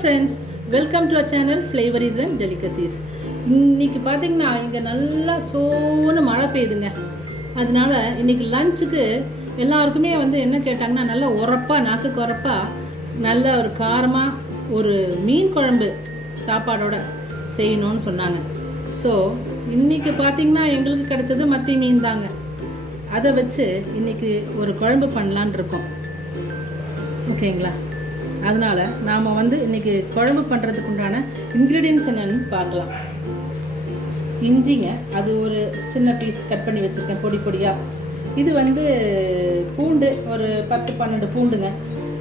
Friends, welcome to our channel flavours and delicacies. இன்றைக்கி பார்த்திங்கன்னா இங்கே நல்லா சோன்னு மழை பெய்யுதுங்க. அதனால இன்றைக்கி லஞ்சுக்கு எல்லாருக்குமே என்ன கேட்டாங்கன்னா, நல்லா உரப்பாக நாக்குக்கு உரப்பாக நல்ல ஒரு காரமாக ஒரு மீன் குழம்பு சாப்பாடோட செய்யணும்னு சொன்னாங்க. ஸோ இன்றைக்கி பார்த்திங்கன்னா எங்களுக்கு கிடச்சது மத்தி மீன் தாங்க. அதை வச்சு இன்றைக்கி ஒரு குழம்பு பண்ணலான் இருக்கோம். ஓகேங்களா? அதனால் நாம் இன்றைக்கி குழம்பு பண்ணுறதுக்கு உண்டான இன்க்ரீடியன்ஸ் என்னென்னு பார்க்கலாம். இஞ்சிங்க, அது ஒரு சின்ன பீஸ் கட் பண்ணி வச்சுருக்கேன் பொடி பொடியாக. இது பூண்டு ஒரு 10-12 பூண்டுங்க.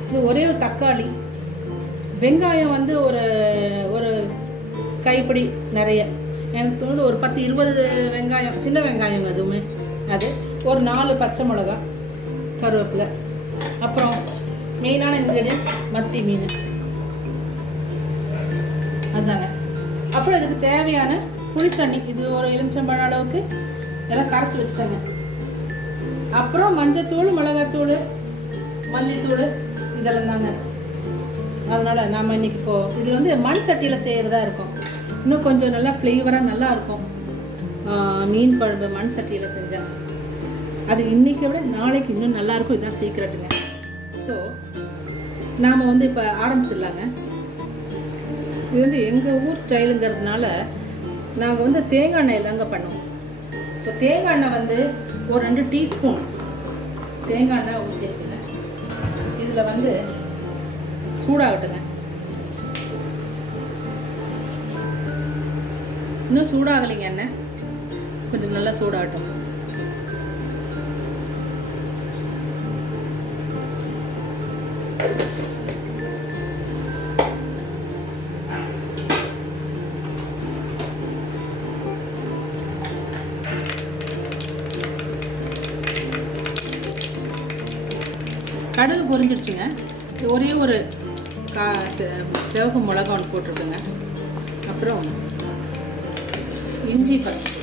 இது ஒரே ஒரு தக்காளி. வெங்காயம் ஒரு ஒரு கைப்பிடி நிறைய, எனக்கு தோணுது ஒரு 10-20 வெங்காயம், சின்ன வெங்காயங்க அதுவுமே. அது ஒரு 4 பச்சை மிளகா, கருவேப்பிலை, அப்புறம் மெயினான இன்க்ரீடியன்ட் மத்தி மீன் அதுதாங்க. அப்புறம் இதுக்கு தேவையான புளித்தண்ணி, இது ஒரு எலுமிச்சம்பழம் அளவுக்கு எல்லாம் கரைச்சி வச்சுட்டாங்க. அப்புறம் மஞ்சத்தூள், மிளகாத்தூள், மல்லித்தூள் இதெல்லாம் தாங்க. அதனால் நாம் இன்றைக்கி இது மண் சட்டியில் செய்கிறதா இருக்கும். இன்னும் கொஞ்சம் நல்லா ஃப்ளேவராக நல்லா இருக்கும் மீன் குழம்பு மண் சட்டியில் செஞ்சால். அது இன்றைக்கி விட நாளைக்கு இன்னும் நல்லாயிருக்கும். இதுதான் சீக்கிரட்டுங்க. ஸோ நாம் இப்போ ஆரம்பிச்சிடலாங்க. இது எங்கள் ஊர் ஸ்டைலுங்கிறதுனால நாங்கள் தேங்காய் எண்ணெய் தாங்க பண்ணுவோம். இப்போ தேங்காய் எண்ணெய் ஒரு 2 டீஸ்பூன் தேங்காய் எண்ணெய் ஊற்றிருக்குங்க. இதில் சூடாகட்டுங்க. இன்னும் சூடாகலைங்க எண்ணெய், கொஞ்சம் நல்லா சூடாகட்டும். கடுகு பொரிஞ்சிடுச்சுங்க. ஒரே ஒரு சிவப்பு மிளகா ஒன்று போட்டிருக்குங்க. அப்புறம் இஞ்சி பச்சை,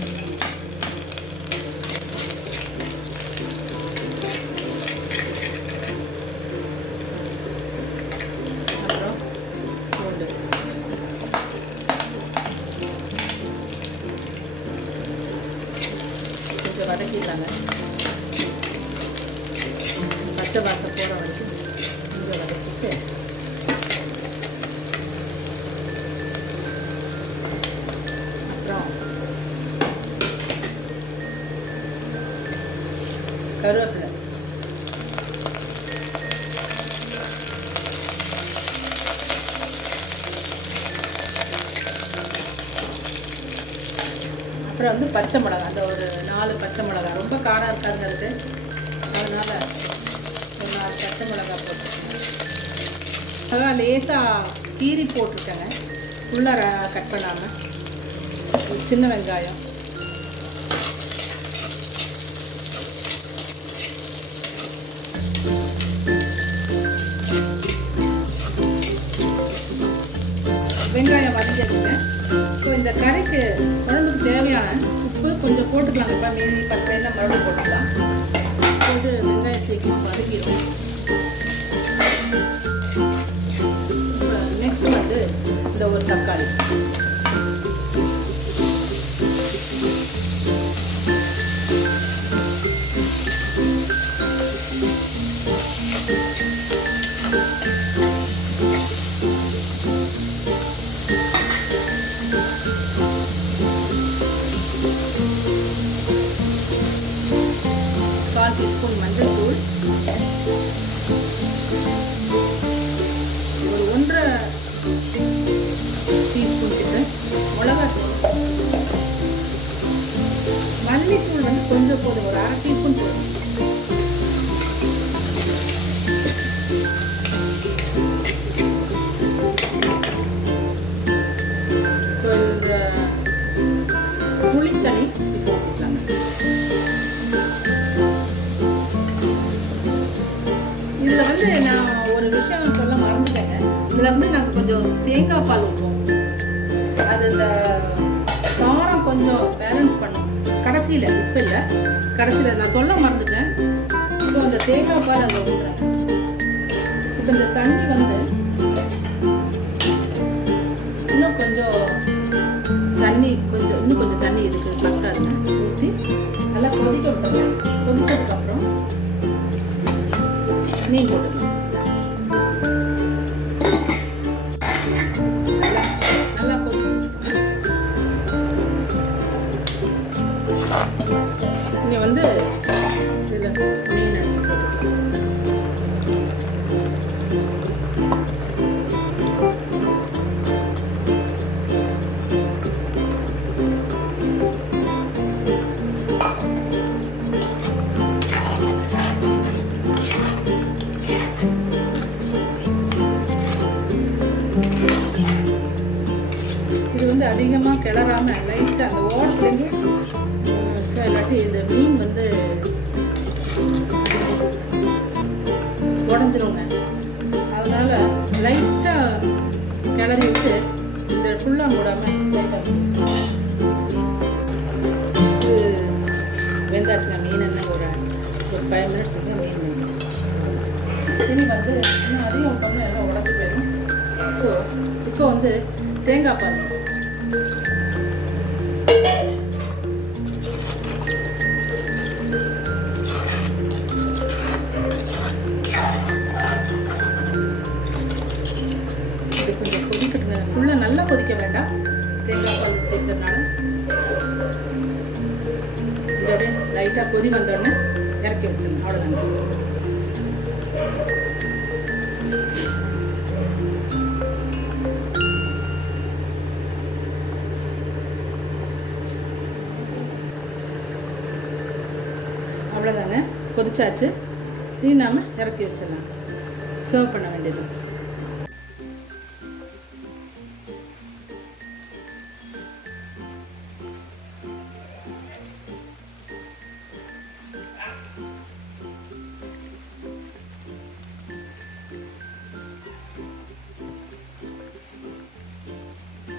அப்புறம் பூண்டு. கொஞ்சம் வதக்கிடலாங்க. பச்சை வாசம் போகிற வரைக்கும் கொஞ்சம் வதக்கிட்டு அப்புறம் கருவேப்பிலை, அப்புறம் பச்சை மிளகா, அந்த ஒரு 4 பச்சை மிளகா. ரொம்ப காரம் இருக்காங்கிறது, அதனால் ஒரு 4 பச்சை மிளகா போட்டுருக்கேங்க. மிளகா லேசாக கீரி போட்டிருக்கேங்க, உள்ளார கட் பண்ணாமல். சின்ன வெங்காயம், வெங்காயம் வதக்கிடுங்க. ஸோ இந்த கறிக்கு குழம்புக்கு தேவையான உப்பு கொஞ்சம் போட்டுக்கலாங்கப்பா. மீதி பச்சையெல்லாம் மறுபடியும் போட்டுக்கலாம். போட்டு வெங்காயம் சேர்க்கி வதக்கிடும். நெக்ஸ்ட் இந்த ஒரு தக்காளி, கால் டீஸ்பூன் மஞ்சள் தூள், ஒரு 1.5 டீஸ்பூன் கிட்ட மிளகாத்தூள், மல்லித்தூள் கொஞ்சம் போதும், ஒரு 1/2 டீஸ்பூன் போதும். புளித்தண்ணி போட்டுக்கலாங்க. இதில் நான் ஒரு விஷயம் சொல்ல மறந்துட்டேங்க. இதில் நாங்கள் கொஞ்சம் தேங்காய் பால் ஊற்றுவோம். அது இந்த காரம் கொஞ்சம் பேலன்ஸ் பண்ணும் கடைசியில். இப்போ இல்லை, கடைசியில் நான் சொல்ல மறந்துட்டேன். ஸோ அந்த தேங்காய் பால் அதில் ஊற்றுறேன். இப்போ இந்த தண்ணி கொஞ்சம் தண்ணி இன்னும் கொஞ்சம் தண்ணி இருக்குது பத்தாதுங்க ஊற்றி நல்லா கொதிக்க விட்டுறலாம். கொதிச்சதுக்கப்புறம் மீன் போட்டுக்கலாம். நல்லா கொதிச்சிருச்சு. இங்கே வந்து இதில் மீன் எடுத்து போட்டுக்கலாம். இது வந்து அதிகமாக கிளறாமல் லைட்டாக அந்த ஓரத்துலேருந்து இல்லாட்டி இந்த மீன் வந்து உடஞ்சிருங்க. அதனால் லைட்டாக கிளறி விட்டு இந்த ஃபுல்லாக மூடாமல் இது வெந்தாச்சுங்க. மீன் என்ன ஒரு 5 மினிட்ஸ் வந்து மீன் வெந்துடும். இனி வந்து இன்னும் அதிகம் விட்டோம்னா எல்லாம் உடஞ்சி போயிடும். ஸோ இப்போ வந்து தேங்காய் பால் கொஞ்சம் கொதிக்கட்டுங்க. ஃபுல்லாக நல்லா கொதிக்க வேண்டாம். தேங்காய் பால் ஊற்றிக்கிறதுனால இது அப்படியே லைட்டாக கொதி வந்தோடனே இறக்கி வச்சிடணும். அவ்வளோதாங்க. அவ்வளோதாங்க, கொதிச்சாச்சு. இனி நாம் இறக்கி வச்சிடலாம். சர்வ் பண்ண வேண்டியது.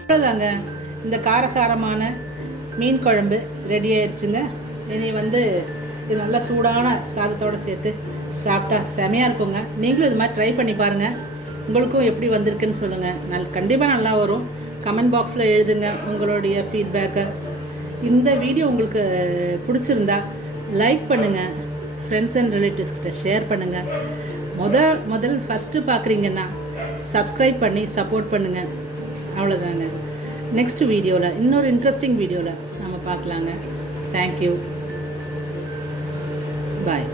அவ்வளோதாங்க, இந்த காரசாரமான மீன் குழம்பு ரெடி ஆயிடுச்சுங்க. இனி வந்து இது நல்லா சூடான சாதத்தோடு சேர்த்து சாப்பிட்டா செமையாக இருக்குங்க. நீங்களும் இது மாதிரி ட்ரை பண்ணி பாருங்கள். உங்களுக்கும் எப்படி வந்திருக்குன்னு சொல்லுங்கள். கண்டிப்பாக நல்லா வரும். கமெண்ட் பாக்ஸில் எழுதுங்க உங்களுடைய ஃபீட்பேக்கை. இந்த வீடியோ உங்களுக்கு பிடிச்சிருந்தா லைக் பண்ணுங்கள், ஃப்ரெண்ட்ஸ் அண்ட் ரிலேட்டிவ்ஸ்கிட்ட ஷேர் பண்ணுங்கள். முதல் ஃபஸ்ட்டு பார்க்குறீங்கன்னா சப்ஸ்கிரைப் பண்ணி சப்போர்ட் பண்ணுங்கள். அவ்வளோதாங்க. நெக்ஸ்ட் வீடியோவில் இன்னொரு இன்ட்ரெஸ்டிங் வீடியோவில் நம்ம பார்க்கலாங்க. தேங்க்யூ. Bye.